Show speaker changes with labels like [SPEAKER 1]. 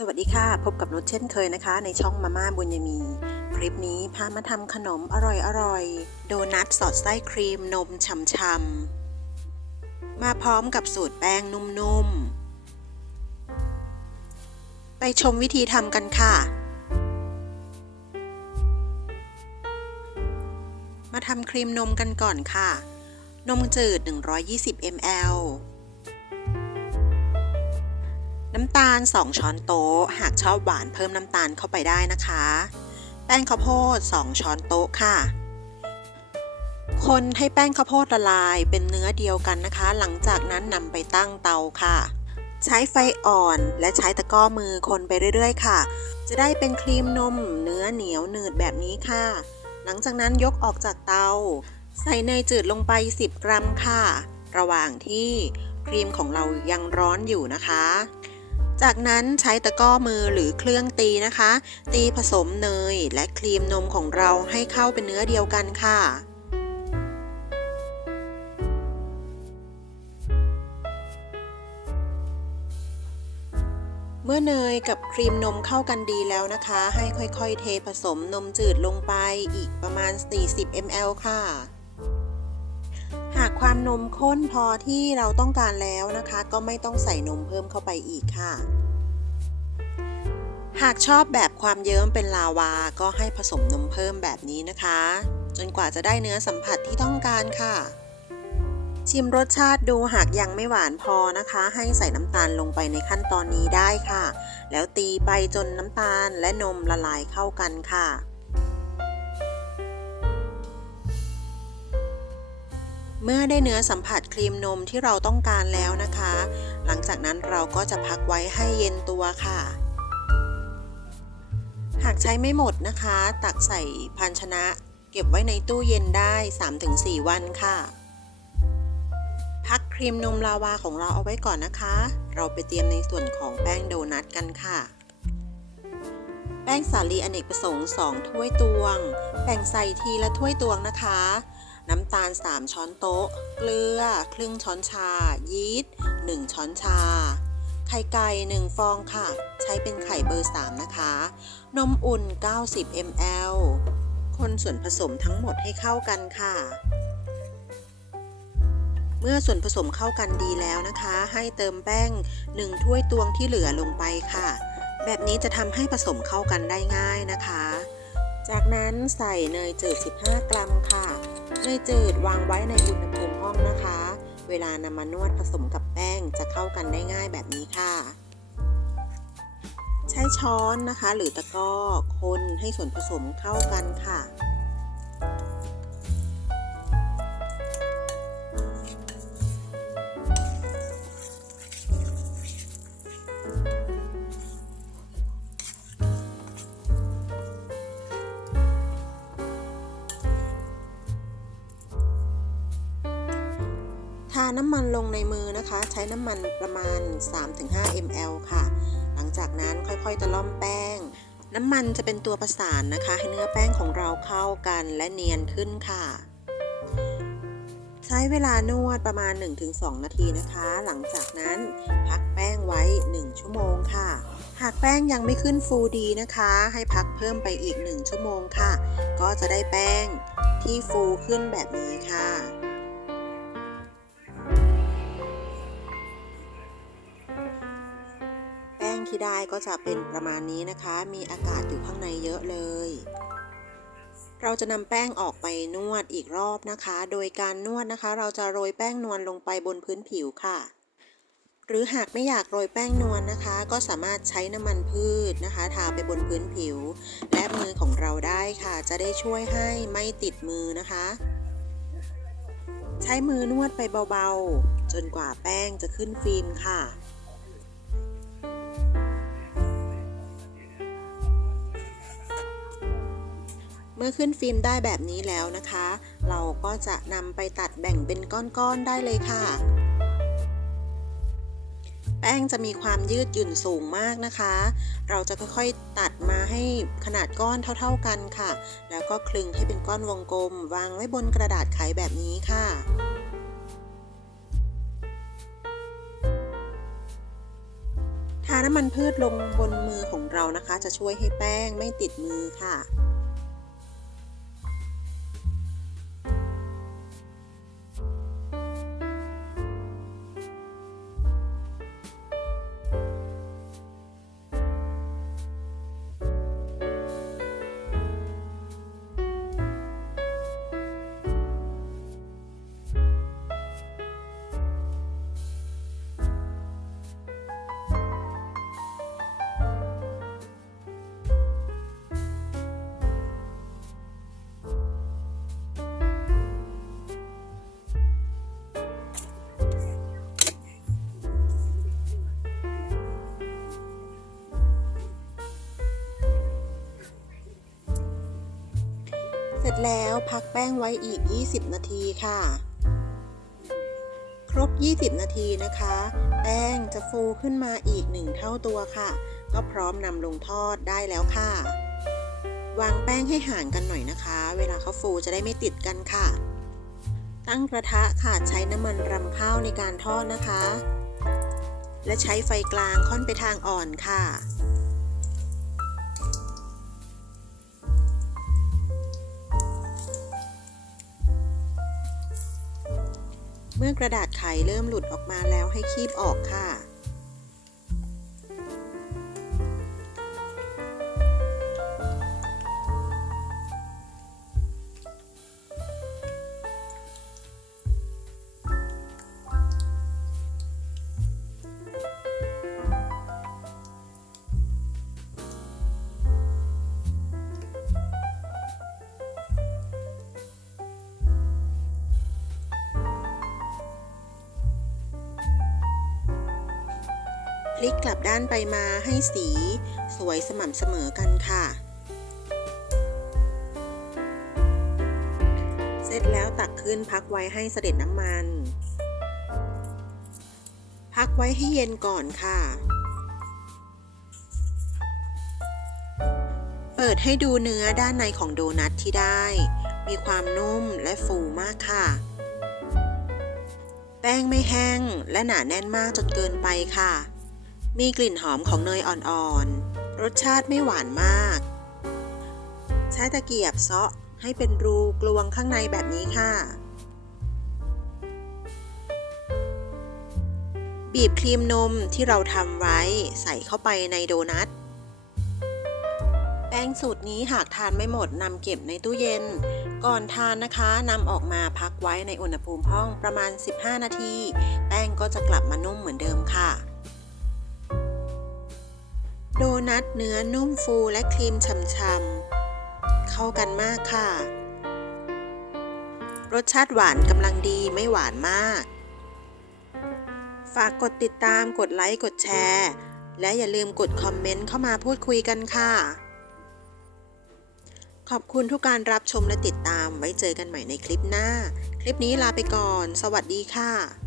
[SPEAKER 1] สวัสดีค่ะ พบกับนุชเช่นเคยนะคะ ในช่องมาม่าบุญยมี คลิปนี้พามาทำขนมอร่อยๆโดนัทสอดไส้ครีมนมช่ำๆมาพร้อมกับสูตรแป้งนุ่มๆ ไปชมวิธีทำกันค่ะ มาทำครีมนมกันก่อนค่ะ นมจืด 120 ml น้ำตาล 2 ช้อนโต๊ะ หากชอบหวานเพิ่มน้ำตาลเข้าไปได้นะคะ แป้งข้าวโพด 2 ช้อนโต๊ะค่ะ คนให้แป้งข้าวโพดละลายเป็นเนื้อเดียวกันนะคะ หลังจากนั้นนำไปตั้งเตาค่ะ ใช้ไฟอ่อนและใช้ตะกร้อมือคนไปเรื่อย ๆ ค่ะ จะได้เป็นครีมนมเนื้อเหนียวหนืดแบบนี้ค่ะ หลังจากนั้นยกออกจากเตา ใส่เนยจืดลงไป 10 กรัมค่ะ ระหว่างที่ครีมของเรายังร้อนอยู่นะคะ จากนั้นใช้ตะก้อมือหรือเครื่องตีนะคะ ตีผสมเนยและครีมนมของเราให้เข้าเป็นเนื้อเดียวกันค่ะเมื่อเนยกับครีมนมเข้ากันดีแล้วนะคะ ให้ค่อยๆ เทผสมนมจืดลงไปอีกประมาณ 40 ml ค่ะ ความนมข้นพอที่เราต้องการแล้วนะคะ ก็ไม่ต้องใส่นมเพิ่มเข้าไปอีกค่ะ หากชอบแบบความเยิ้มเป็นลาวา ก็ให้ผสมนมเพิ่มแบบนี้นะคะ จนกว่าจะได้เนื้อสัมผัสที่ต้องการค่ะ ชิมรสชาติดูหากยังไม่หวานพอนะคะ ให้ใส่น้ำตาลลงไปในขั้นตอนนี้ได้ค่ะ แล้วตีไปจนน้ำตาลและนมละลายเข้ากันค่ะ เมื่อได้เนื้อสัมผัสครีมนมที่เราต้องการแล้วนะคะ หลังจากนั้นเราก็จะพักไว้ให้เย็นตัวค่ะ หากใช้ไม่หมดนะคะ ตักใส่ภาชนะ เก็บไว้ในตู้เย็นได้ 3-4 วันค่ะ พักครีมนมลาวาของเราเอาไว้ก่อนนะคะ เราไปเตรียมในส่วนของแป้งโดนัทกันค่ะแป้งสาลีอเนกประสงค์ 2 ถ้วยตวง แบ่งใส่ทีละถ้วยตวงนะคะ น้ำตาล 3 ช้อนโต๊ะ เกลือ ครึ่งช้อนชา ยีสต์1ช้อนชา ไข่ไก่ 1 ฟองค่ะ ใช้เป็นไข่เบอร์ 3 นะคะ นมอุ่น 90 ml คนส่วนผสมทั้งหมดให้เข้ากันค่ะ เมื่อส่วนผสมเข้ากันดีแล้วนะคะ ให้เติมแป้ง 1 ถ้วยตวงที่เหลือลงไปค่ะ แบบนี้จะทำให้ผสมเข้ากันได้ง่ายนะคะ จากนั้นใส่เนยจืด 15 กรัมค่ะ เนยจืดวางไว้ในอุณหภูมิห้องนะคะ เวลานำมานวดผสมกับแป้งจะเข้ากันได้ง่ายแบบนี้ค่ะ ใช้ช้อนนะคะ หรือตะกร้อคนให้ส่วนผสมเข้ากันค่ะ น้ำมันลงในมือนะคะ ใช้น้ำมันประมาณ 3-5 ml ค่ะ หลังจากนั้นค่อยๆตะล่อมแป้ง น้ำมันจะเป็นตัวประสานนะคะ ให้เนื้อแป้งของเราเข้ากันและเนียนขึ้นค่ะ ใช้เวลานวดประมาณ 1-2 นาทีนะคะ หลังจากนั้นพักแป้งไว้ 1 ชั่วโมงค่ะหากแป้งยังไม่ขึ้นฟูดีนะคะ ให้พักเพิ่มไปอีก 1 ชั่วโมงค่ะ ก็จะได้แป้งที่ฟูขึ้นแบบนี้ค่ะ ที่ได้ก็จะเป็นประมาณนี้นะคะ มีอากาศอยู่ข้างในเยอะเลย เราจะนำแป้งออกไปนวดอีกรอบนะคะ โดยการนวดนะคะ เราจะโรยแป้งนวลลงไปบนพื้นผิวค่ะ หรือหากไม่อยากโรยแป้งนวลนะคะ ก็สามารถใช้น้ำมันพืชนะคะ ทาไปบนพื้นผิว และมือของเราได้ค่ะ จะได้ช่วยให้ไม่ติดมือนะคะ ใช้มือนวดไปเบาๆ จนกว่าแป้งจะขึ้นฟิล์มค่ะ เมื่อขึ้นฟิล์มได้แบบนี้แล้วนะคะ เราก็จะนำไปตัดแบ่งเป็นก้อนๆได้เลยค่ะ แป้งจะมีความยืดหยุ่นสูงมากนะคะ เราจะค่อยๆตัดมาให้ขนาดก้อนเท่าๆกันค่ะ แล้วก็คลึงให้เป็นก้อนวงกลม วางไว้บนกระดาษไขแบบนี้ค่ะทาน้ำมันพืชลงบนมือของเรานะคะ จะช่วยให้แป้งไม่ติดมือค่ะ ร็จแล้วพักแป้งไว้อีก 20 นาทีค่ะ ครบ 20 นาทีนะคะ แป้งจะฟูขึ้นมาอีก 1 เท่าตัวค่ะ ก็พร้อมนำลงทอดได้แล้วค่ะ วางแป้งให้ห่างกันหน่อยนะคะ เวลาเขาฟูจะได้ไม่ติดกันค่ะ ตั้งกระทะค่ะใช้น้ำมันรำข้าวในการทอดนะคะ และใช้ไฟกลางค่อนไปทางอ่อนค่ะ เมื่อกระดาษไขเริ่มหลุดออกมาแล้วให้คีบออกค่ะ พลิกกลับด้านไปมาให้สีสวยสม่ำเสมอกันค่ะ เสร็จแล้วตักขึ้นพักไว้ให้เสด็จน้ำมัน พักไว้ให้เย็นก่อนค่ะ เปิดให้ดูเนื้อด้านในของโดนัทที่ได้ มีความนุ่มและฟูมากค่ะแป้งไม่แห้งและหนาแน่นมากจนเกินไปค่ะ มีกลิ่นหอมของเนยอ่อนๆ รสชาติไม่หวานมาก ใช้ตะเกียบเซาะให้เป็นรูกลวงข้างในแบบนี้ค่ะ บีบครีมนมที่เราทำไว้ใส่เข้าไปในโดนัท แป้งสูตรนี้หากทานไม่หมดนำเก็บในตู้เย็น ก่อนทานนะคะนำออกมาพักไว้ในอุณหภูมิห้องประมาณ 15 นาที แป้งก็จะกลับมานุ่มเหมือนเดิมค่ะ โดนัทเนื้อนุ่มฟูและครีมฉ่ำๆ เข้ากันมากค่ะ รสชาติหวานกำลังดีไม่หวานมาก ฝากกดติดตามกดไลค์กดแชร์ และอย่าลืมกดคอมเมนต์เข้ามาพูดคุยกันค่ะ ขอบคุณทุกการรับชมและติดตามไว้เจอกันใหม่ในคลิปหน้า คลิปนี้ลาไปก่อน สวัสดีค่ะ